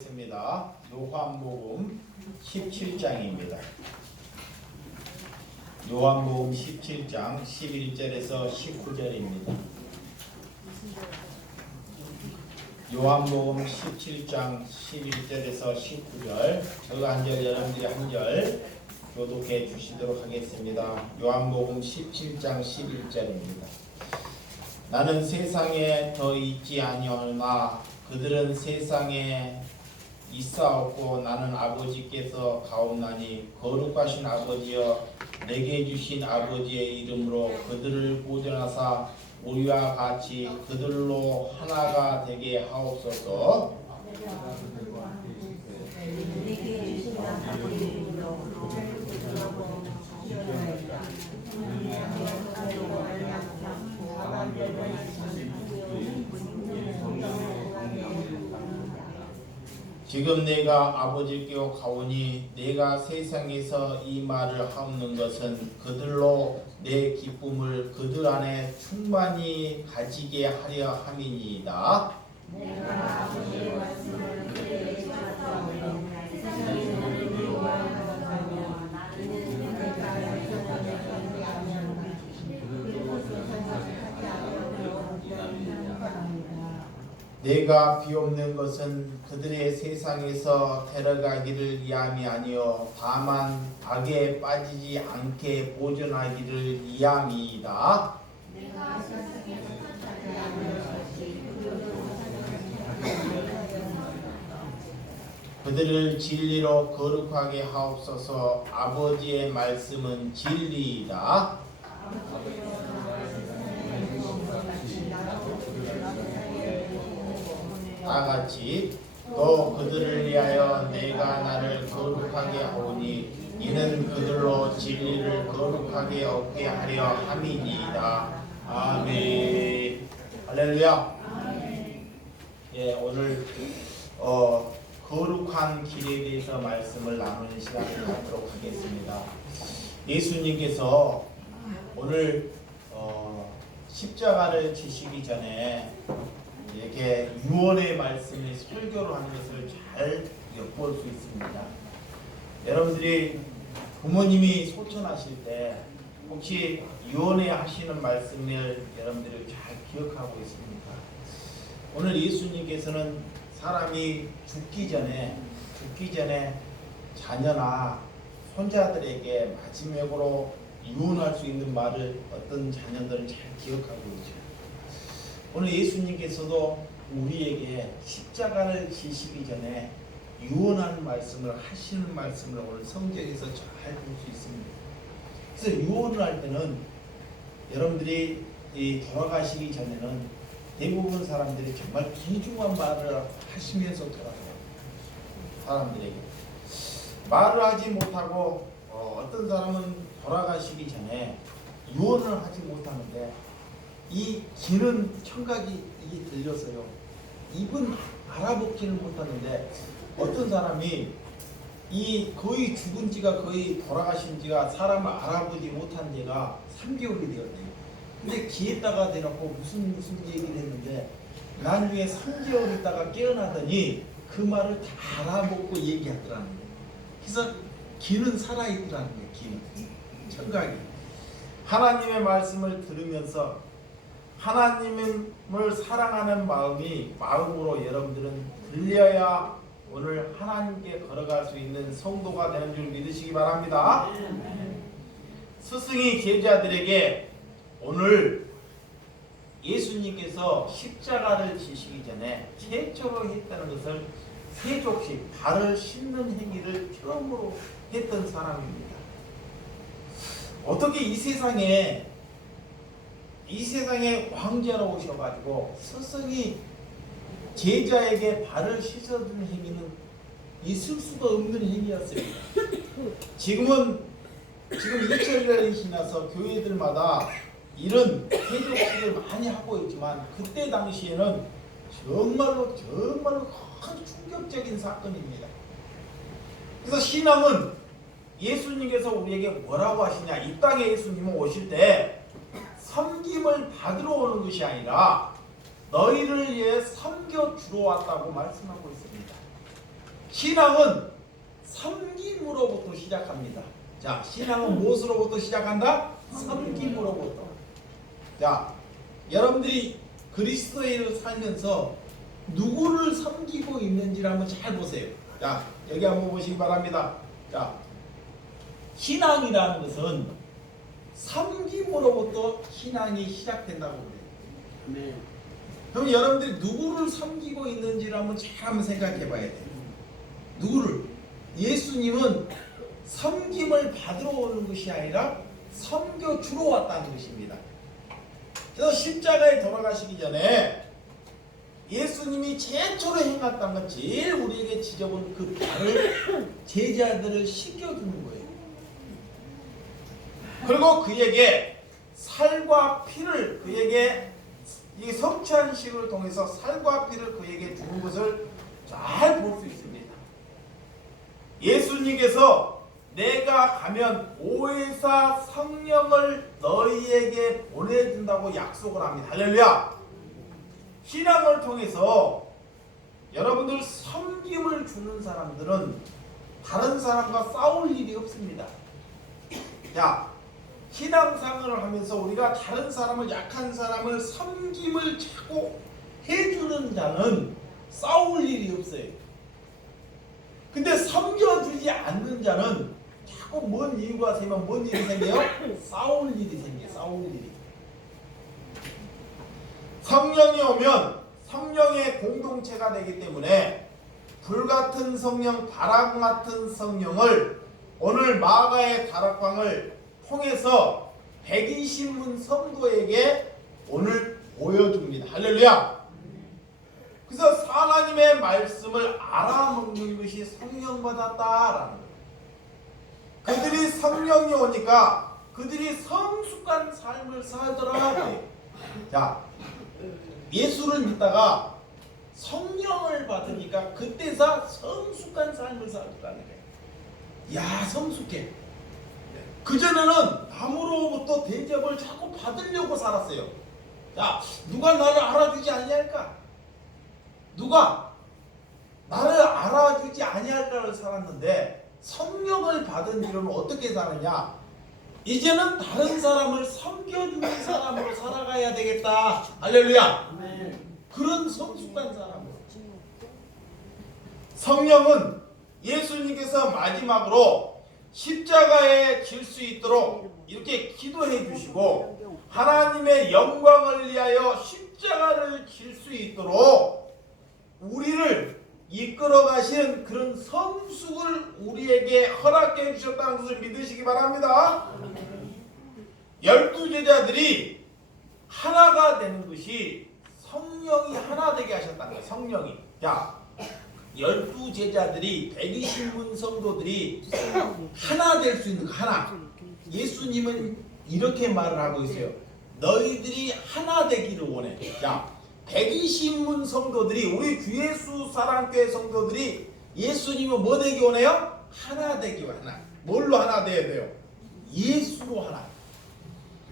있습니다. 요한복음 17장입니다. 요한복음 17장 11절에서 19절입니다. 요한복음 17장 11절에서 19절 저가 한 절 여러분들이 한 절 교독해 주시도록 하겠습니다. 요한복음 17장 11절입니다. 나는 세상에 더 있지 아니하나 그들은 세상에 있사옵고 나는 아버지께서 가옵나니 거룩하신 아버지여 내게 주신 아버지의 이름으로 그들을 보존하사 우리와 같이 그들로 하나가 되게 하옵소서. 내게 주신 아버지의 이름으로 그들로 지금 내가 아버지께로 가오니 내가 세상에서 이 말을 하옵는 것은 그들로 내 기쁨을 그들 안에 충만히 가지게 하려 함이니이다. 내가 아버지의 말씀을 그들에게 전하오니 세상에서 그들이 원하노라 나는 내가 약속하는 것이 아니하나 그것을 상상하지 않으려 내가 비옵는 것은 그들의 세상에서 데려가기를 위함이 아니요 다만 악에 빠지지 않게 보존하기를 위함이다. 내가 세상에서 찾지 않을 것이 그들을 진리로 거룩하게 하옵소서. 아버지의 말씀은 진리이다. 다같이 또 그들을 위하여 내가 나를 거룩하게 하오니 이는 그들로 진리를 거룩하게 얻게 하려 함이니이다. 아멘. 할렐루야. 예, 오늘 거룩한 길에 대해서 말씀을 나누는 시간을 갖도록 하겠습니다. 예수님께서 오늘 십자가를 지시기 전에 이렇게 유언의 말씀을 설교를 하는 것을 잘 엿볼 수 있습니다. 여러분들이 부모님이 소천하실 때 혹시 유언에 하시는 말씀을 여러분들이 잘 기억하고 있습니까? 오늘 예수님께서는 사람이 죽기 전에 자녀나 손자들에게 마지막으로 유언할 수 있는 말을 어떤 자녀들은 잘 기억하고 있죠. 오늘 예수님께서도 우리에게 십자가를 지시기 전에 유언하는 말씀을 하시는 말씀을 오늘 성경에서 잘 볼 수 있습니다. 그래서 유언을 할 때는 여러분들이 돌아가시기 전에는 대부분 사람들이 정말 귀중한 말을 하시면서 돌아가요. 사람들에게 말을 하지 못하고 어떤 사람은 돌아가시기 전에 유언을 하지 못하는데 이 귀는 청각이 이게 들려서요. 입은 알아보지를 못하는데 어떤 사람이 이 거의 죽은 지가 거의 돌아가신 지가 사람을 알아보지 못한 지가 3개월이 되었대요. 근데 귀에다가 대놓고 무슨 얘기를 했는데 나중에 3개월 있다가 깨어나더니 그 말을 다 알아보고 얘기하더라는 거예요. 그래서 귀는 살아있더라는 거예요. 귀는 청각이 하나님의 말씀을 들으면서 하나님을 사랑하는 마음으로 여러분들은 들려야 오늘 하나님께 걸어갈 수 있는 성도가 되는 줄 믿으시기 바랍니다. 스승이 제자들에게 오늘 예수님께서 십자가를 지시기 전에 최초로 했다는 것을 세족식 발을 씻는 행위를 처음으로 했던 사람입니다. 어떻게 이 세상에 왕자로 오셔가지고 스승이 제자에게 발을 씻어주는 행위는 있을 수가 없는 행위였습니다. 지금 2000년이 지나서 교회들마다 이런 세족식을 많이 하고 있지만 그때 당시에는 정말로 큰 충격적인 사건입니다. 그래서 신앙은 예수님께서 우리에게 뭐라고 하시냐, 이 땅에 예수님은 오실 때 섬김을 받으러 오는 것이 아니라 너희를 위해 섬겨 주러 왔다고 말씀하고 있습니다. 신앙은 섬김으로부터 시작합니다. 자, 신앙은 무엇으로부터 시작한다? 섬김으로부터. 자, 여러분들이 그리스도인으로 살면서 누구를 섬기고 있는지를 한번 잘 보세요. 자, 여기 한번 보시기 바랍니다. 자, 신앙이라는 것은 섬김으로부터 신앙이 시작된다고 그래요. 그럼 여러분들이 누구를 섬기고 있는지를 한번 생각해 봐야 돼요. 누구를? 예수님은 섬김을 받으러 오는 것이 아니라 섬겨주러 왔다는 것입니다. 그래서 십자가에 돌아가시기 전에 예수님이 최초로 행했던 건 제일 우리에게 지적은 그 발을 제자들을 씻겨주는 거예요. 그리고 그에게 살과 피를 그에게 이 성찬식을 통해서 살과 피를 그에게 주는 것을 잘 볼 수 있습니다. 예수님께서 내가 가면 보혜사 성령을 너희에게 보내준다고 약속을 합니다. 할렐루야. 신앙을 통해서 여러분들 섬김을 주는 사람들은 다른 사람과 싸울 일이 없습니다. 자, 신앙생활을 하면서 우리가 다른 사람을, 약한 사람을 섬김을 자꾸 해주는 자는 싸울 일이 없어요. 근데 섬겨주지 않는 자는 자꾸 뭔 이유가 생기면 뭔 일이 생겨요? 싸울 일이 생겨요. 싸울 일이. 성령이 오면 성령의 공동체가 되기 때문에 불같은 성령, 바람 같은 성령을 오늘 마가의 다락방을 통해서 120문 성도에게 오늘 보여줍니다. 할렐루야. 그래서 하나님의 말씀을 알아먹는 것이 성령 받았다라는 거예요. 그들이 성령이 오니까 그들이 성숙한 삶을 살더라. 자, 예수를 믿다가 성령을 받으니까 그때서 성숙한 삶을 살더라는 거예요. 야, 성숙해. 그전에는 남으로부터 대접을 자꾸 받으려고 살았어요. 야, 누가 나를 알아주지 아니할까? 누가 나를 알아주지 아니할까를 살았는데 성령을 받은 뒤로는 어떻게 사느냐? 이제는 다른 사람을 섬겨주는 사람으로 살아가야 되겠다. 할렐루야. 그런 성숙한 사람으로. 성령은 예수님께서 마지막으로 십자가에 질 수 있도록 이렇게 기도해 주시고 하나님의 영광을 위하여 십자가를 질 수 있도록 우리를 이끌어 가시는 그런 성숙을 우리에게 허락해 주셨다는 것을 믿으시기 바랍니다. 12제자들이 하나가 되는 것이 성령이 하나 되게 하셨다는 거예요. 성령이. 자, 12제자들이 120문 성도들이 하나 될 수 있는 거, 하나. 예수님은 이렇게 말을 하고 있어요. 너희들이 하나 되기를 원해. 자, 120문 성도들이, 우리 주예수 사랑교회 성도들이 예수님은 뭐 되기 원해요? 하나 되기 원해. 하나. 뭘로 하나 돼야 돼요? 예수로 하나.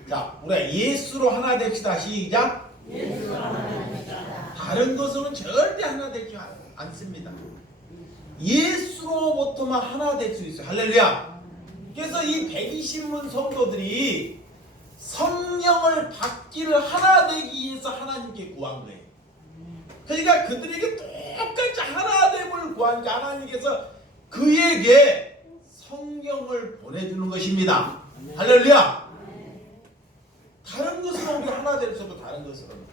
자, 우리가 예수로 하나 됩시다. 시작. 예수로 하나 됩시다. 다른 것으로는 절대 하나 되지 않습니다. 예수로부터만 하나 될 수 있어요. 할렐루야. 그래서 이 120문 성도들이 성령을 받기를 하나 되기 위해서 하나님께 구한 거예요. 그러니까 그들에게 똑같이 하나됨을 구하니까 하나님께서 그에게 성령을 보내주는 것입니다. 할렐루야. 다른 것으로 우리 하나 될 수도 다른 것으로는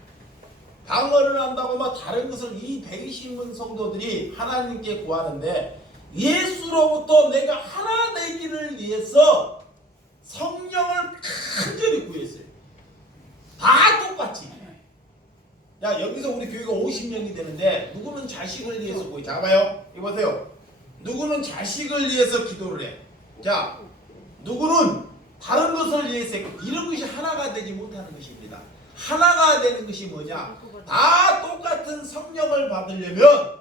방언을 한다고 막 다른 것을 이 120문 성도들이 하나님께 구하는데 예수로부터 내가 하나 되기를 위해서 성령을 간절히 구했어요. 다 똑같이. 야, 여기서 우리 교회가 50명이 되는데 누구는 자식을 위해서 구해. 자, 봐요. 이거 보세요. 누구는 자식을 위해서 기도를 해. 자, 누구는 다른 것을 위해서 해. 이런 것이 하나가 되지 못하는 것입니다. 하나가 되는 것이 뭐냐? 다 똑같은 성령을 받으려면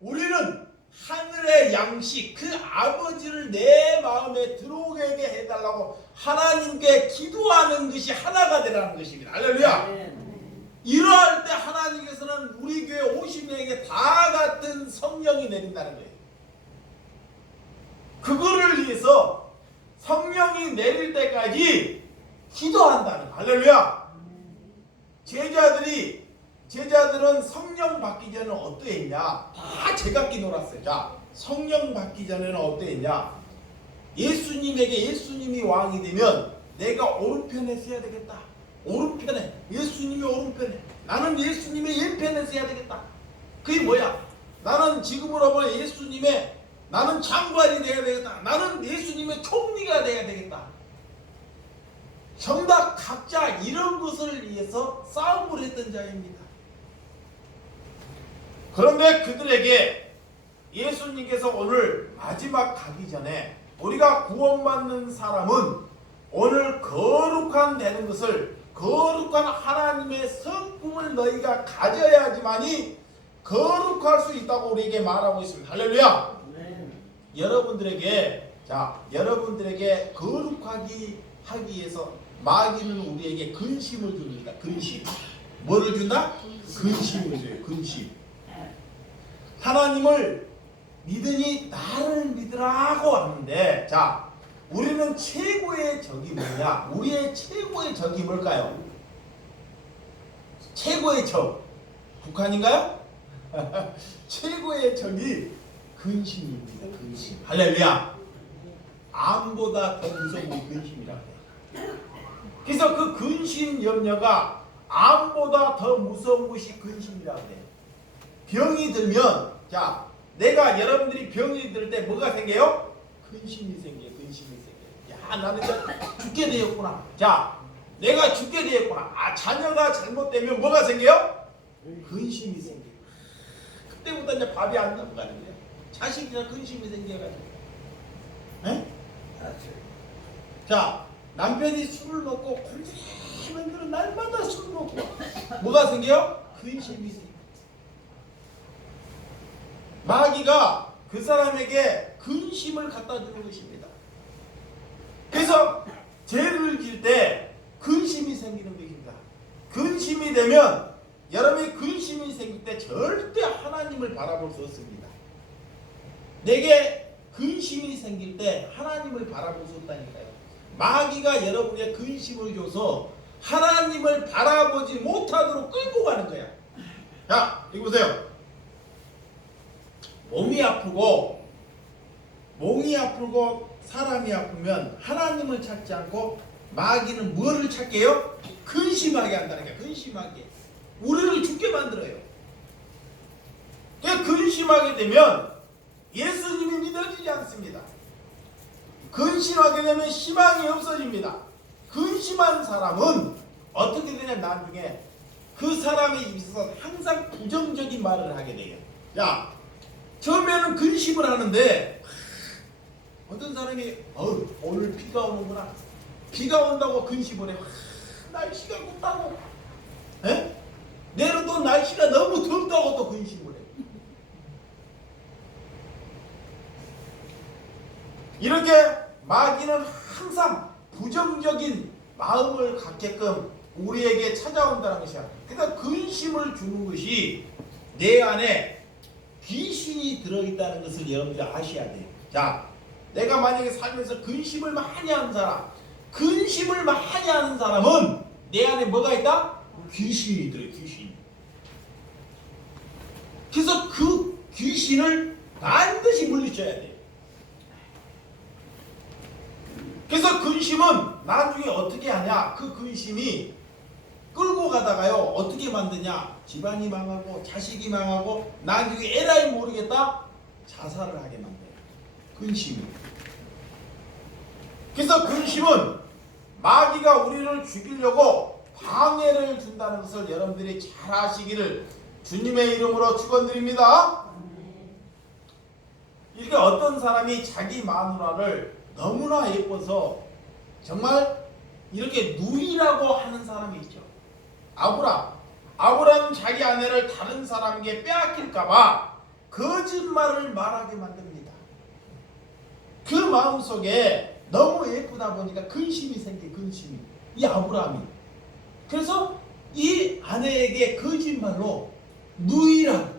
우리는 하늘의 양식, 그 아버지를 내 마음에 들어오게 해달라고 하나님께 기도하는 것이 하나가 되라는 것입니다. 할렐루야. 이러할 때 하나님께서는 우리 교회 50명에게 다 같은 성령이 내린다는 거예요. 그거를 위해서 성령이 내릴 때까지 기도한다는 거예요. 할렐루야. 제자들은 성령 받기 전에 어떠했냐? 다 제각기 놀았어요. 자, 성령 받기 전에는 어떠했냐? 예수님이 왕이 되면 내가 오른편에 서야 되겠다. 오른편에. 예수님이 오른편에. 나는 예수님의 왼편에 서야 되겠다. 그게 뭐야? 나는 지금으로 보면 나는 장관이 되어야 되겠다. 나는 예수님의 총리가 되어야 되겠다. 정답 각자 이런 것을 위해서 싸움을 했던 자입니다. 그런데 그들에게 예수님께서 오늘 마지막 가기 전에 우리가 구원받는 사람은 오늘 거룩한 되는 것을 거룩한 하나님의 성품을 너희가 가져야지만이 거룩할 수 있다고 우리에게 말하고 있습니다. 할렐루야. 여러분들에게 거룩하기 하기 위해서 마귀는 우리에게 근심을 줍니다. 근심. 뭐를 준다? 근심을 줘요. 근심. 하나님을 믿으니 나를 믿으라고 하는데, 자, 우리는 최고의 적이 뭐냐? 우리의 최고의 적이 뭘까요? 최고의 적 북한인가요? 최고의 적이 근심입니다. 근심. 할렐루야. 암보다 더 무서운 게 근심이라고 해요. 그래서 그 근심 염려가 암보다 더 무서운 것이 근심이라고 해요. 병이 들면, 자, 내가 여러분들이 병이 들 때 뭐가 생겨요? 근심이 생겨요. 근심이 생겨요. 야, 나는 죽게 되었구나. 자, 내가 죽게 되었구나. 아, 자녀가 잘못되면 뭐가 생겨요? 근심이 생겨요. 그때부터 이제 밥이 안 넘어가는 거예요. 자식이나 근심이 생겨가지고. 에? 자, 남편이 술을 먹고 곤드레만드레 날마다 술 먹고 뭐가 생겨요? 근심이 생겨요. 마귀가 그 사람에게 근심을 갖다 주는 것입니다. 그래서 죄를 질 때 근심이 생기는 것입니다. 근심이 되면 여러분이 근심이 생길 때 절대 하나님을 바라볼 수 없습니다. 내게 근심이 생길 때 하나님을 바라볼 수 없다니까요. 마귀가 여러분에게 근심을 줘서 하나님을 바라보지 못하도록 끌고 가는 거야. 자, 여기 보세요. 몸이 아프고 사람이 아프면 하나님을 찾지 않고 마귀는 뭐를 찾게요? 근심하게 한다는 거야. 근심하게. 우리를 죽게 만들어요. 근심하게 되면 예수님이 믿어지지 않습니다. 근심하게 되면 희망이 없어집니다. 근심한 사람은 어떻게 되냐, 나중에 그 사람에 있어서 항상 부정적인 말을 하게 돼요. 야, 처음에는 근심을 하는데 어떤 사람이 오늘 비가 오는구나. 비가 온다고 근심을 해. 날씨가 덥다고. 내일은 또 날씨가 너무 덥다고 또 근심을 해. 이렇게 마귀는 항상 부정적인 마음을 갖게끔 우리에게 찾아온다는 것이야. 그러니까 근심을 주는 것이 내 안에 귀신이 들어있다는 것을 여러분들이 아셔야 돼요. 자, 내가 만약에 살면서 근심을 많이 하는 사람은 내 안에 뭐가 있다? 귀신이 들어요. 귀신. 그래서 그 귀신을 반드시 물리쳐야 돼요. 그래서 근심은 나중에 어떻게 하냐? 그 근심이 끌고 가다가요, 어떻게 만드냐? 집안이 망하고 자식이 망하고 나중에 에라이 모르겠다? 자살을 하게 만들어요. 근심이. 그래서 근심은 마귀가 우리를 죽이려고 방해를 준다는 것을 여러분들이 잘 아시기를 주님의 이름으로 축원드립니다. 이렇게 어떤 사람이 자기 마누라를 너무나 예뻐서 정말 이렇게 누이라고 하는 사람이 있죠. 아브라함은 자기 아내를 다른 사람에게 빼앗길까봐 거짓말을 말하게 만듭니다. 그 마음속에 너무 예쁘다 보니까 근심이 생겨. 근심이. 이 아브라함이. 그래서 이 아내에게 거짓말로 누이라고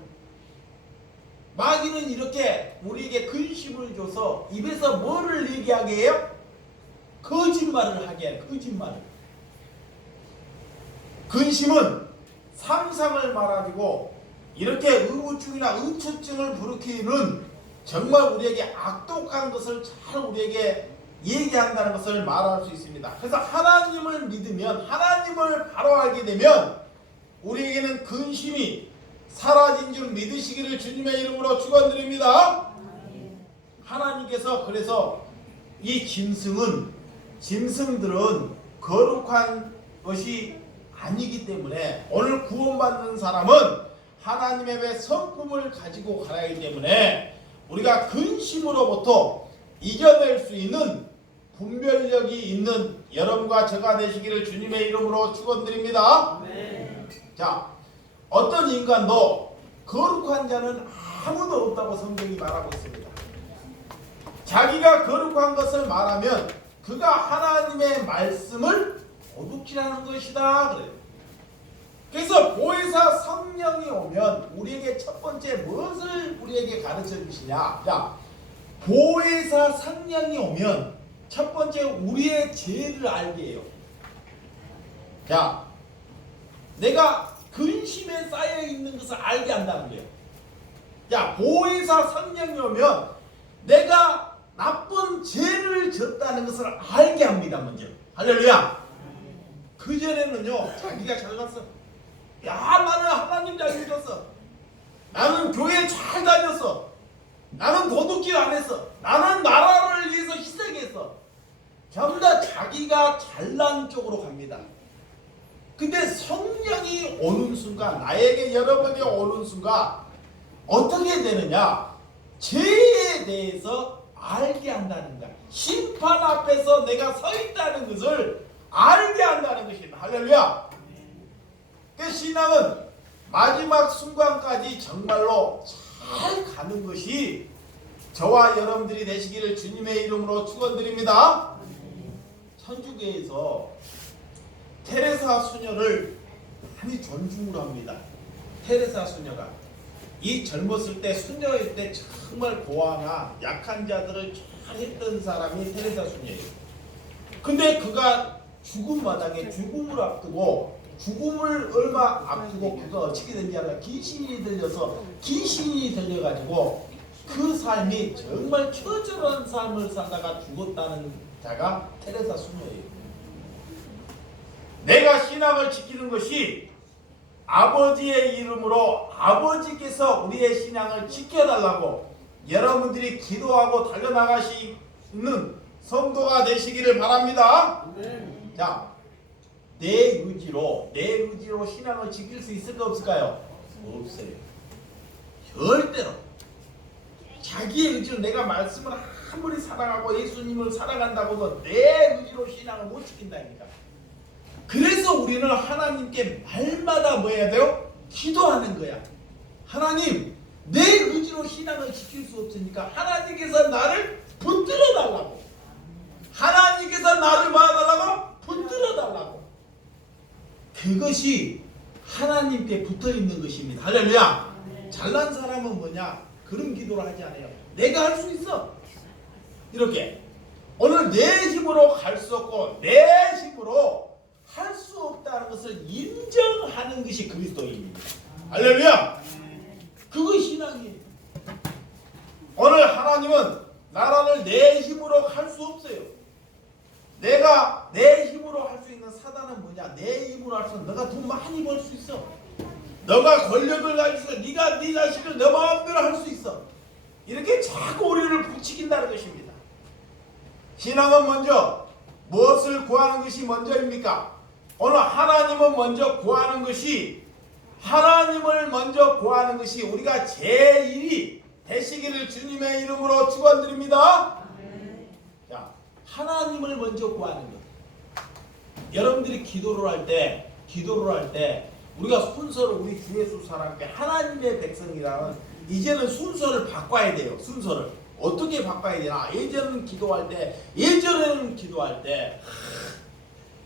마귀는 이렇게 우리에게 근심을 줘서 입에서 뭐를 얘기하게 해요? 거짓말을 하게 해요. 거짓말을. 근심은 상상을 말하고 이렇게 의무증이나 의초증을 부르키는 정말 우리에게 악독한 것을 잘 우리에게 얘기한다는 것을 말할 수 있습니다. 그래서 하나님을 믿으면, 하나님을 바로 알게 되면 우리에게는 근심이 사라진 줄 믿으시기를 주님의 이름으로 축원드립니다. 하나님께서 그래서 이 짐승들은 거룩한 것이 아니기 때문에 오늘 구원받는 사람은 하나님의 배 성품을 가지고 가야 하기 때문에 우리가 근심으로부터 이겨낼 수 있는 분별력이 있는 여러분과 저가 되시기를 주님의 이름으로 축원드립니다. 자, 어떤 인간도 거룩한 자는 아무도 없다고 성경이 말하고 있습니다. 자기가 거룩한 것을 말하면 그가 하나님의 말씀을 도둑질하는 것이다 그래요. 그래서 보혜사 성령이 오면 우리에게 첫 번째 무엇을 우리에게 가르쳐 주시냐? 자, 보혜사 성령이 오면 첫 번째 우리의 죄를 알게 해요. 자, 내가 근심에 쌓여 있는 것을 알게 한다는 거예요. 자, 보혜사 성령이 오면 내가 나쁜 죄를 졌다는 것을 알게 합니다. 먼저 할렐루야. 그전에는요 자기가 잘났어. 야, 나는 하나님 잘 믿었어. 나는 교회 잘 다녔어. 나는 도둑질 안 했어. 나는 나라를 위해서 희생했어. 전부 다 자기가 잘난 쪽으로 갑니다. 근데 성령이 오는 순간, 나에게 여러분이 오는 순간 어떻게 되느냐? 죄에 대해서 알게 한다는 거야. 심판 앞에서 내가 서 있다는 것을 알게 한다는 것입니다. 할렐루야. 그 신앙은 마지막 순간까지 정말로 잘 가는 것이 저와 여러분들이 되시기를 주님의 이름으로 축원드립니다. 천주교에서 테레사 수녀를 많이 존중을 합니다. 테레사 수녀가 이 젊었을 때, 수녀일 때 정말 고아나 약한 자들을 잘 했던 사람이 테레사 수녀예요. 근데 그가 죽음 마당에 죽음을 앞두고, 죽음을 얼마 앞두고 그가 어떻게 된지 알아? 귀신이 들려가지고 그 삶이 정말 처절한 삶을 살다가 죽었다는 자가 테레사 수녀예요. 내가 신앙을 지키는 것이 아버지의 이름으로 아버지께서 우리의 신앙을 지켜달라고 여러분들이 기도하고 달려나가시는 성도가 되시기를 바랍니다. 자, 내 의지로 신앙을 지킬 수 있을까 없을까요? 없어요. 절대로. 자기의 의지로 내가 말씀을 아무리 사랑하고 예수님을 사랑한다고도 내 의지로 신앙을 못 지킨다니까. 그래서 우리는 하나님께 말마다 뭐 해야 돼요? 기도하는 거야. 하나님, 내 의지로 신앙을 지킬 수 없으니까 하나님께서 나를 붙들어 달라고. 하나님께서 나를 봐달라고? 붙들어 달라고. 그것이 하나님께 붙어 있는 것입니다. 할렐루야. 잘난 사람은 뭐냐? 그런 기도를 하지 않아요. 내가 할 수 있어. 이렇게. 오늘 내 힘으로 갈 수 없고 내 힘으로 할 수 없다는 것을 인정하는 것이 그리스도인입니다. 할렐루야. 그거 신앙이에요. 오늘 하나님은 나라를 내 힘으로 할 수 없어요. 내가 내 힘으로 할 수 있는 사단은 뭐냐? 내 힘으로 할 수 있는, 너가 돈 많이 벌 수 있어. 너가 권력을 가지고 있어. 네가 네 자식을 너 마음대로 할 수 있어. 이렇게 자꾸 우리를 부추긴다는 것입니다. 신앙은 먼저 무엇을 구하는 것이 먼저입니까? 오늘 하나님은 먼저 구하는 것이, 하나님을 먼저 구하는 것이 우리가 제1이 되시기를 주님의 이름으로 축원드립니다. 자, 하나님을 먼저 구하는 것. 여러분들이 기도를 할 때 우리가 순서를, 우리 주 예수 사람께 하나님의 백성이라는, 이제는 순서를 바꿔야 돼요. 순서를 어떻게 바꿔야 되나? 예전에는 기도할 때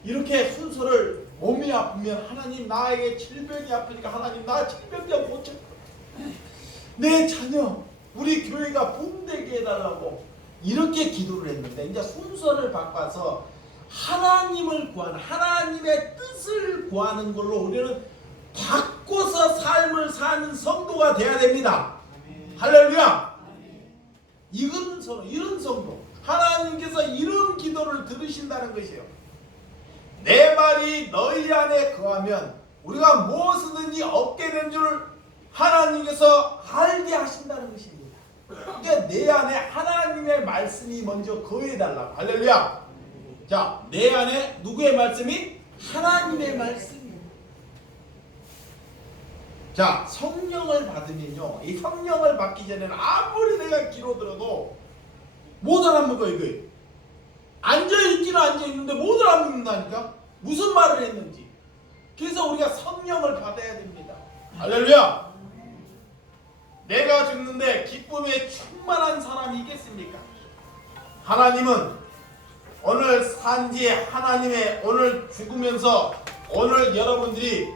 이렇게 순서를, 몸이 아프면 하나님 나에게 질병이 아프니까 하나님 나 질병 좀 고쳐. 내 자녀 우리 교회가 붐되게 해달라고 이렇게 기도를 했는데, 이제 순서를 바꿔서 하나님을 구하는, 하나님의 뜻을 구하는 걸로 우리는 바꿔서 삶을 사는 성도가 돼야 됩니다. 할렐루야. 이런 성도, 하나님께서 이런 기도를 들으신다는 것이에요. 내 말이 너희 안에 거하면 우리가 무엇이든지 얻게 된 줄 하나님께서 알게 하신다는 것입니다. 그러니까 내 안에 하나님의 말씀이 먼저 거해달라고. 할렐루야. 자, 내 안에 누구의 말씀이? 하나님의 말씀이에요. 자, 성령을 받으면요, 이 성령을 받기 전에는 아무리 내가 기로 들어도 못 알아먹어요. 이거 앉아있기는 앉아있는데 못 알아먹는다니까. 무슨 말을 했는지. 그래서 우리가 성령을 받아야 됩니다. 할렐루야. 내가 죽는데 기쁨에 충만한 사람이 있겠습니까? 하나님은 오늘 산지, 하나님의 오늘 죽으면서 오늘 여러분들이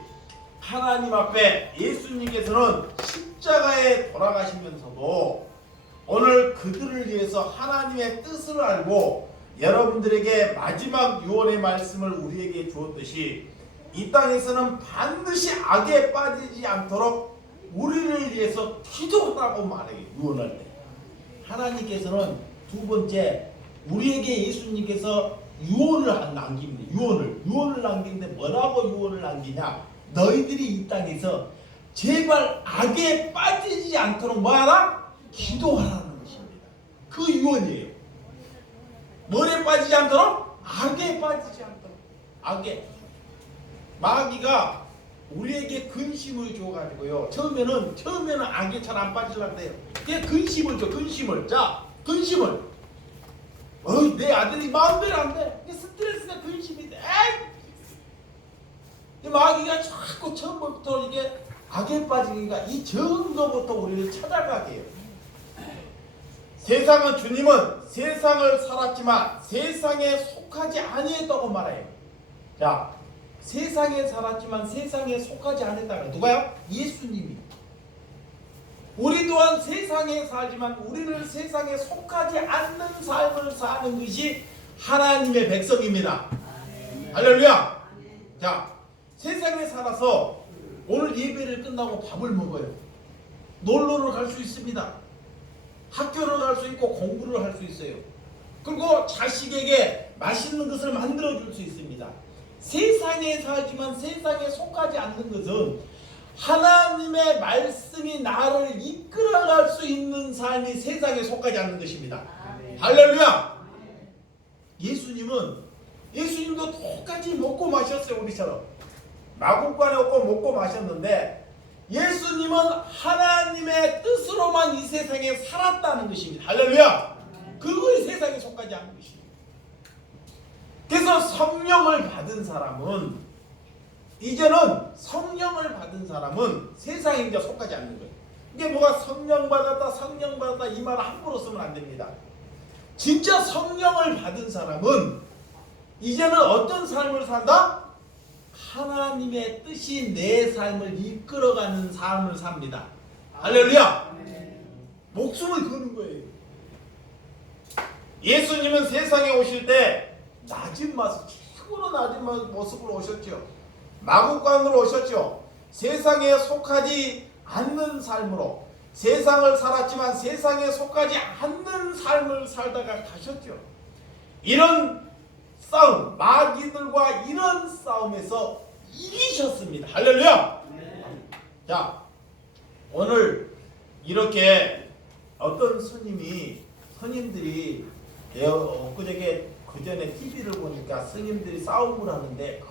하나님 앞에, 예수님께서는 십자가에 돌아가시면서도 오늘 그들을 위해서 하나님의 뜻을 알고 여러분들에게 마지막 유언의 말씀을 우리에게 주었듯이 이 땅에서는 반드시 악에 빠지지 않도록 우리를 위해서 기도하라고 말해요. 유언할 때 하나님께서는 두 번째, 우리에게 예수님께서 유언을 남깁니다. 유언을 남기는데 뭐라고 유언을 남기냐? 너희들이 이 땅에서 제발 악에 빠지지 않도록 뭐하라? 기도하라는 것입니다. 그 유언이에요. 뭐에 빠지지 않도록? 악에 빠지지 않도록. 악에. 마귀가 우리에게 근심을 줘가지고요, 처음에는 악에 잘 안 빠지려고 해요. 그게 근심을 줘. 근심을. 자, 근심을. 내 아들이 마음대로 안 돼. 스트레스가 근심이 돼. 이 마귀가 자꾸 처음부터 이게 악에 빠지니까 이 적은 것부터 우리를 찾아가게 해요. 세상은, 주님은 세상을 살았지만 세상에 속하지 아니했다고 말해요. 자, 세상에 살았지만 세상에 속하지 않았다가 누가요? 예수님이. 우리 또한 세상에 살지만 우리는 세상에 속하지 않는 삶을 사는 것이 하나님의 백성입니다. 할렐루야. 자, 세상에 살아서 오늘 예배를 끝나고 밥을 먹어요. 놀러를 갈 수 있습니다. 학교를 갈 수 있고 공부를 할 수 있어요. 그리고 자식에게 맛있는 것을 만들어 줄 수 있습니다. 세상에 살지만 세상에 속하지 않는 것은 하나님의 말씀이 나를 이끌어갈 수 있는 삶이 세상에 속하지 않는 것입니다. 할렐루야. 예수님도 똑같이 먹고 마셨어요. 우리처럼 마구간에 없고 먹고 마셨는데, 예수님은 하나님의 뜻으로만 이 세상에 살았다는 것입니다. 할렐루야. 그거의 세상에 속하지 않는 것입니다. 그래서 성령을 받은 사람은, 이제는 성령을 받은 사람은 세상에 이제 속하지 않는 거예요. 이게 뭐가 성령 받았다 이 말을 함부로 쓰면 안 됩니다. 진짜 성령을 받은 사람은 이제는 어떤 삶을 산다? 하나님의 뜻이 내 삶을 이끌어가는 삶을 삽니다. 할렐루야. 목숨을 거는 거예요. 예수님은 세상에 오실 때 낮은 모습, 최고로 낮은 모습으로 오셨죠. 마구간으로 오셨죠. 세상에 속하지 않는 삶으로, 세상을 살았지만 세상에 속하지 않는 삶을 살다가 가셨죠. 이런 싸움, 마귀들과 이런 싸움에서 이기셨습니다. 할렐루야. 자, 오늘 이렇게 어떤 스님들이 엊그저께 그전에 TV를 보니까 스님들이 싸움을 하는데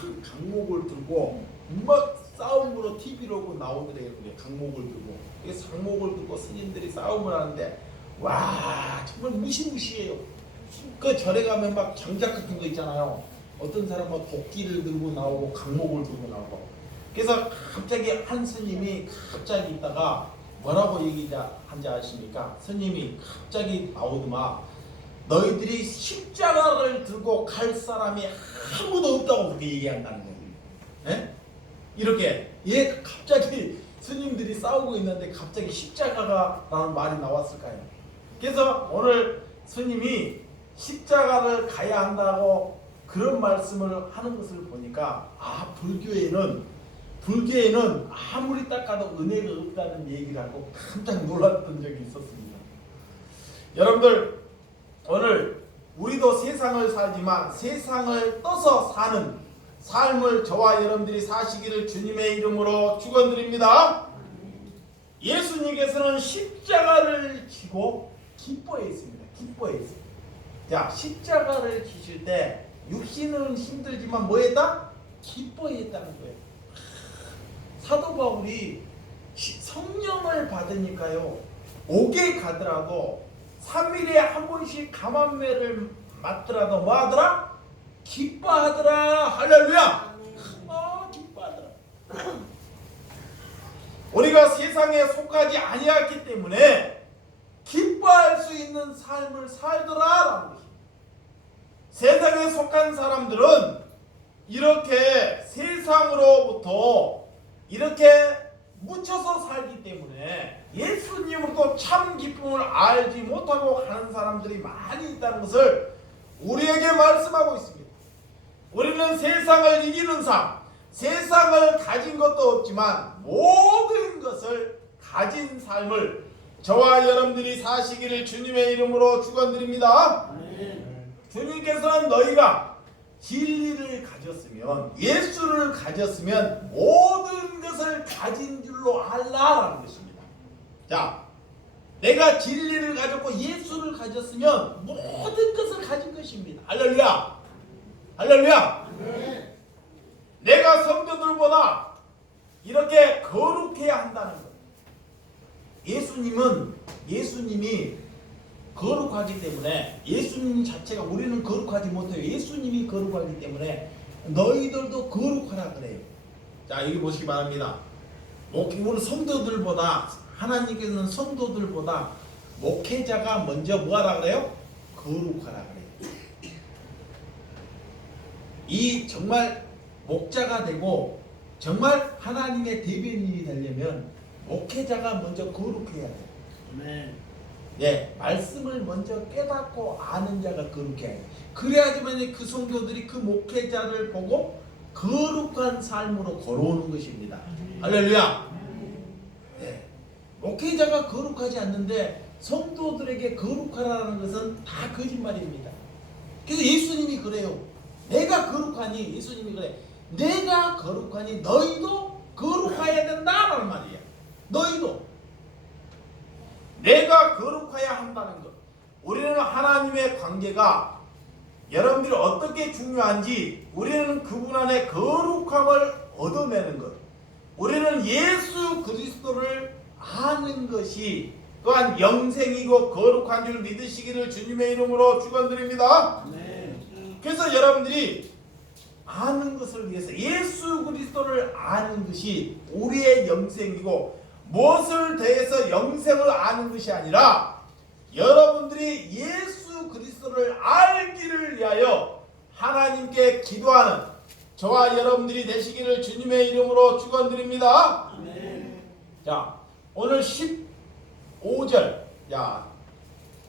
큰 강목을 들고 막 싸움으로 TV로 나오더래요. 강목을 들고, 상목을 들고 스님들이 싸움을 하는데, 와, 정말 무시무시해요. 그 절에 가면 막 장작 같은 거 있잖아요. 어떤 사람은 도끼를 들고 나오고 강목을 들고 나오고. 그래서 갑자기 한 스님이 갑자기 있다가 뭐라고 얘기한지 아십니까? 스님이 갑자기 나오더만, 너희들이 십자가를 들고 갈 사람이 아무도 없다고 그렇게 얘기한다는 거예요. 예? 이렇게 갑자기 스님들이 싸우고 있는데 갑자기 십자가라는 말이 나왔을까요? 그래서 오늘 스님이 십자가를 가야 한다고 그런 말씀을 하는 것을 보니까 불교에는 아무리 닦아도 은혜가 없다는 얘기를 하고 깜짝 놀랐던 적이 있었습니다. 여러분들, 오늘 우리도 세상을 살지만 세상을 떠서 사는 삶을 저와 여러분들이 사시기를 주님의 이름으로 축원드립니다. 예수님께서는 십자가를 지고 기뻐했습니다. 기뻐했습니다. 자, 십자가를 지실 때 육신은 힘들지만 뭐했다? 기뻐했다는 거예요. 사도 바울이 성령을 받으니까요, 옥에 가더라도 3일에 한 번씩 감암매를 맞더라도 뭐 하더라? 기뻐하더라. 할렐루야. 기뻐하더라. 우리가 세상에 속하지 아니었기 때문에 기뻐할 수 있는 삶을 살더라라는 것입니다. 세상에 속한 사람들은 이렇게 세상으로부터 이렇게 묻혀서 살기 때문에 예수님으로도 참 기쁨을 알지 못하고 가는 사람들이 많이 있다는 것을 우리에게 말씀하고 있습니다. 우리는 세상을 이기는 삶, 세상을 가진 것도 없지만 모든 것을 가진 삶을 저와 여러분들이 사시기를 주님의 이름으로 축원드립니다. 주님께서는 너희가 진리를 가졌으면, 예수를 가졌으면 모든 것을 가진 줄로 알라라는 것입니다. 자, 내가 진리를 가졌고 예수를 가졌으면 모든 것을 가진 것입니다. 할렐루야. 할렐루야. 내가 성도들보다 이렇게 거룩해야 한다는 것. 예수님이 거룩하기 때문에, 예수님 자체가, 우리는 거룩하지 못해요. 예수님이 거룩하기 때문에 너희들도 거룩하라 그래요. 자, 여기 보시기 바랍니다. 우리 성도들보다, 하나님께서는 성도들보다 목회자가 먼저 뭐하라 그래요? 거룩하라 그래요. 이 정말 목자가 되고 정말 하나님의 대변인이 되려면 목회자가 먼저 거룩해야 돼요. 네, 말씀을 먼저 깨닫고 아는 자가 거룩해야 돼요. 그래야지만 그 성도들이 그 목회자를 보고 거룩한 삶으로 걸어오는 것입니다. 할렐루야. 네, 목회자가 거룩하지 않는데 성도들에게 거룩하라는 것은 다 거짓말입니다. 그래서 예수님이 그래요. 내가 거룩하니, 예수님이 그래, 내가 거룩하니 너희도 거룩해야 된다라는 말이야. 너희도 내가 거룩해야 한다는 것. 우리는 하나님의 관계가 여러분들이 어떻게 중요한지, 우리는 그분 안에 거룩함을 얻어내는 것, 우리는 예수 그리스도를 아는 것이 또한 영생이고 거룩한 줄 믿으시기를 주님의 이름으로 축원드립니다. 그래서 여러분들이 아는 것을 위해서 예수 그리스도를 아는 것이 우리의 영생이고, 무엇을 대해서 영생을 아는 것이 아니라 여러분들이 예수 그리스도를 알기를 위하여 하나님께 기도하는 저와 여러분들이 되시기를 주님의 이름으로 축원드립니다. 자, 오늘 15절,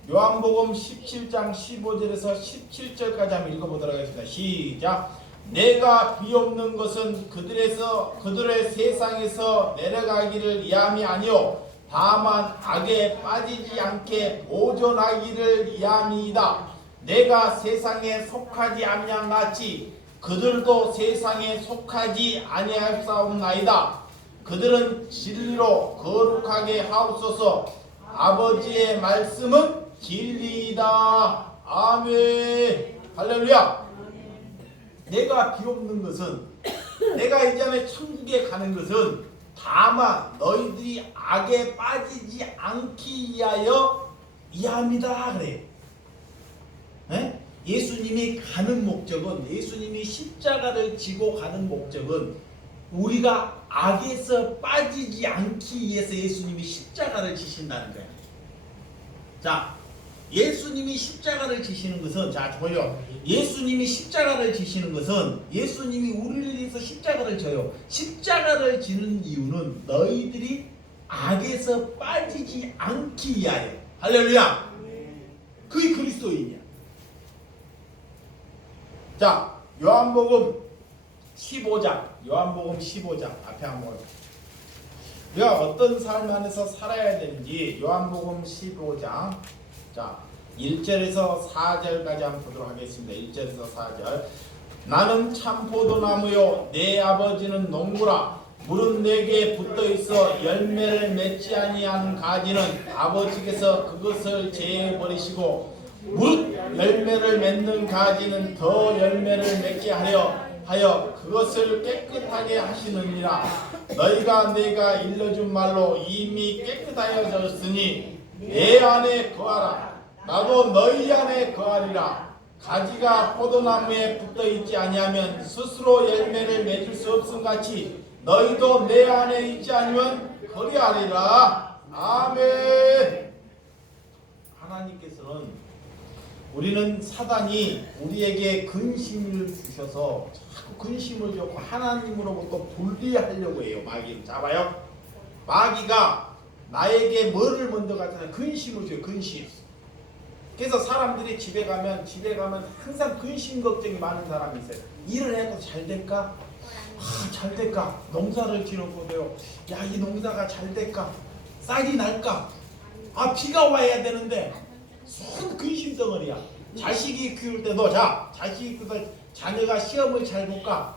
요한복음 17장 15절에서 17절까지 한번 읽어보도록 하겠습니다. 시작. 내가 비옵는 것은 그들의 세상에서 내려가기를 위함이 아니요 다만 악에 빠지지 않게 보존하기를 위함이다. 내가 세상에 속하지 아니한 같이 그들도 세상에 속하지 아니하였사옵나이다. 그들은 진리로 거룩하게 하옵소서. 아버지의 말씀은 진리이다. 아멘. 할렐루야. 내가 비옵는 것은, 내가 이전에 천국에 가는 것은 다만 너희들이 악에 빠지지 않기 위하여 이함이다 그래. 네? 예수님이 가는 목적은, 예수님이 십자가를 지고 가는 목적은 우리가 악에서 빠지지 않기 위해서 예수님이 십자가를 지신다는 거야. 자, 예수님이 십자가를 지시는 것은, 자 보여, 예수님이 십자가를 지시는 것은 예수님이 우리를 위해서 십자가를 져요. 십자가를 지는 이유는 너희들이 악에서 빠지지 않기 위하여. 할렐루야. 그게 그리스도인이야. 자, 요한복음 15장 앞에 한번, 우리가 어떤 삶 안에서 살아야 되는지 요한복음 15장, 자 1절에서 4절까지 한번 보도록 하겠습니다. 1절에서 4절. 나는 참 포도나무요 내 아버지는 농부라. 물은 내게 붙어있어 열매를 맺지 아니하는 가지는 아버지께서 그것을 제해버리시고 무릇 열매를 맺는 가지는 더 열매를 맺게 하여 그것을 깨끗하게 하시느니라. 너희가 내가 일러준 말로 이미 깨끗하여졌으니 내 안에 거하라. 나도 너희 안에 거하리라. 가지가 포도나무에 붙어있지 아니하면 스스로 열매를 맺을 수 없음같이 너희도 내 안에 있지 않으면 그리하리라. 아멘. 하나님께서는, 우리는 사단이 우리에게 근심을 주셔서 자꾸 근심을 줬고 하나님으로부터 분리하려고 해요. 마귀를 잡아요. 마귀가 나에게 뭐를 먼저 갖잖아요. 근심을 줘요. 근심. 그래서 사람들이 집에 가면 항상 근심 걱정이 많은 사람이 있어요. 일을 해도 잘 될까? 잘 될까? 농사를 지었거든요. 야, 이 농사가 잘 될까? 쌀이 날까? 비가 와야 되는데 손 근심 덩어리야. 자식이 키울 때도, 자식이 키울 때 자녀가 시험을 잘 볼까?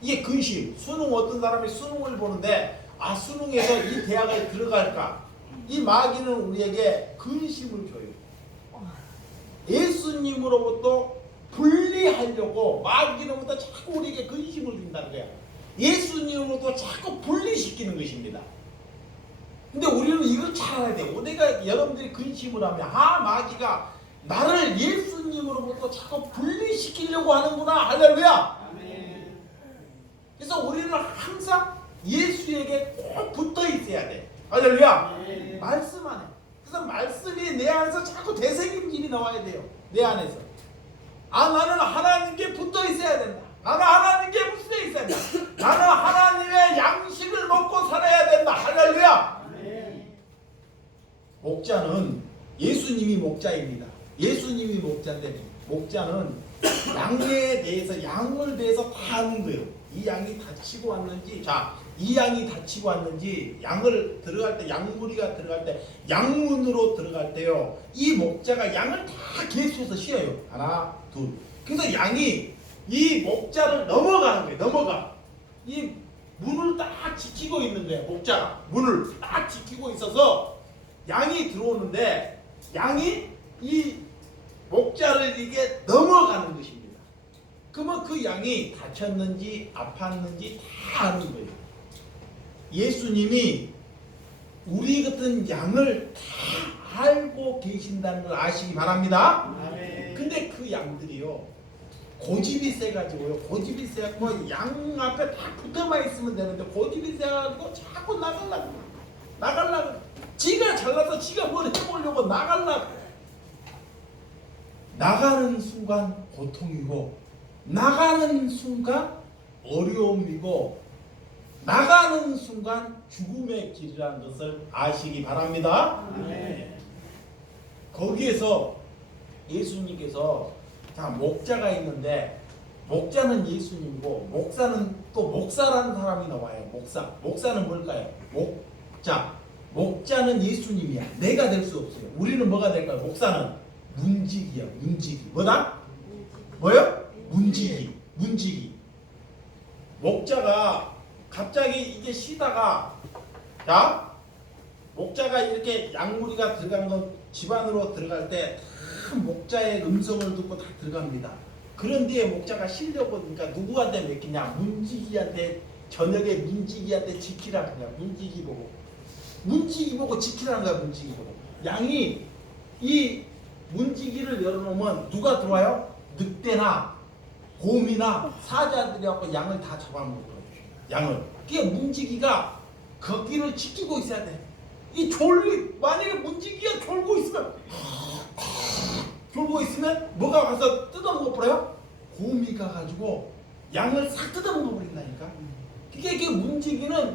이게 근심. 어떤 사람이 수능을 보는데 수능에서 이 대학을 들어갈까? 이 마귀는 우리에게 근심을 줘요. 예수님으로부터 분리하려고 마귀로부터 자꾸 우리에게 근심을 준다는 거야. 예수님으로부터 자꾸 분리시키는 것입니다. 근데 우리는 이걸 잘 알아야 돼요. 내가 여러분들이 근심을 하면 마귀가 나를 예수님으로부터 자꾸 분리시키려고 하는구나. 할렐루야. 그래서 우리는 항상 예수에게 꼭 붙어 있어야 돼. 할렐루야. 말씀 안에. 그래서 말씀이 내 안에서 자꾸 되새김질이 나와야 돼요. 내 안에서. 나는 하나님께 붙어 있어야 된다. 나는 하나님께 붙어 있어야 된다. 나는 하나님의 양식을 먹고 살아야 된다. 할렐루야. 목자는 예수님이 목자입니다. 예수님이 목자인데, 목자는 양에 대해서, 양을 대해서 다 아는 거예요. 이 양이 다치고 왔는지, 이 양이 다치고 왔는지, 양을 들어갈 때, 양무리가 들어갈 때, 양문으로 들어갈 때요, 이 목자가 양을 다 계수해서 쉬어요. 하나, 둘. 그래서 양이 이 목자를 넘어가는 거예요. 넘어가. 이 문을 딱 지키고 있는 거예요. 목자가 문을 딱 지키고 있어서 양이 들어오는데, 양이 이 목자를 이게 넘어가는 것입니다. 그러면 그 양이 다쳤는지 아팠는지 다 아는 거예요. 예수님이 우리 같은 양을 다 알고 계신다는 걸 아시기 바랍니다. 근데 그 양들이요, 고집이 세가지고요, 고집이 세갖고 양 앞에 다 붙어만 있으면 되는데 고집이 세가지고 자꾸 나가려고 지가 잘나서 지가 뭘 해보려고 나가려고. 나가는 순간 고통이고, 나가는 순간 어려움이고, 나가는 순간 죽음의 길이라는 것을 아시기 바랍니다. 거기에서 예수님께서, 목자가 있는데, 목자는 예수님이고 목사는 또 목사라는 사람이 나와요. 목사는 뭘까요? 목자는 예수님이야. 내가 될 수 없어요. 우리는 뭐가 될까요? 목사는 문지기야. 문지기. 뭐다? 뭐요? 문지기. 목자가 갑자기 이게 쉬다가, 목자가 이렇게 양무리가 들어간 건 집안으로 들어갈 때 다 목자의 음성을 듣고 다 들어갑니다. 그런 뒤에 목자가 쉬려고 하니까 누구한테 맡기냐? 문지기한테, 저녁에 문지기한테 지키라 그냥. 문지기 보고 지키라는 거야. 문지기 보고. 양이 이 문지기를 열어놓으면 누가 들어와요? 늑대나 곰이나 사자들이 와서 양을 다 잡아먹을 거예요. 양을. 그게 문지기가 거기를 지키고 있어야 돼. 이 만약에 문지기가 졸고 있으면 뭐가 가서 뜯어먹어 버려요? 곰이 가가지고 양을 싹 뜯어먹어 버린다니까. 그게 문지기는